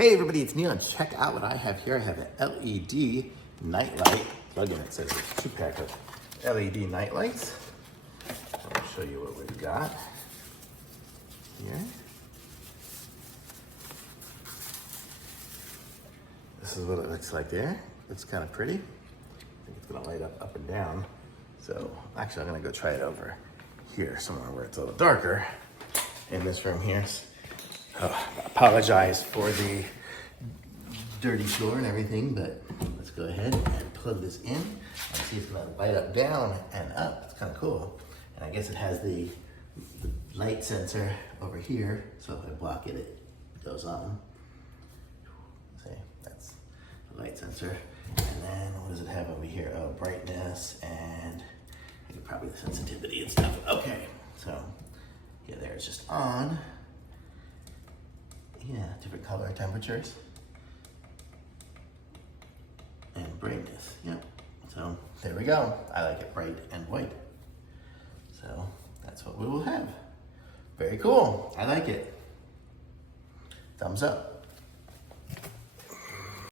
Hey everybody, it's Neil, and check out what I have here. I have an LED nightlight. Plug in, it says it's 2-pack of LED nightlights. I'll show you what we've got here. This is what it looks like there. Looks kind of pretty. I think it's gonna light up and down. So actually I'm gonna go try it over here, somewhere where it's a little darker in this room here. I apologize for the dirty floor and everything, but let's go ahead and plug this in and see if it's gonna light up down and up. It's kind of cool. And I guess it has the light sensor over here, so if I block it, it goes on. See, that's the light sensor. And then what does it have over here? Oh, brightness and probably the sensitivity and stuff. Okay, so yeah, there it's just on. Yeah, different color temperatures and brightness. Yep. So there we go. I like it bright and white. So that's what we will have. Very cool. I like it. Thumbs up.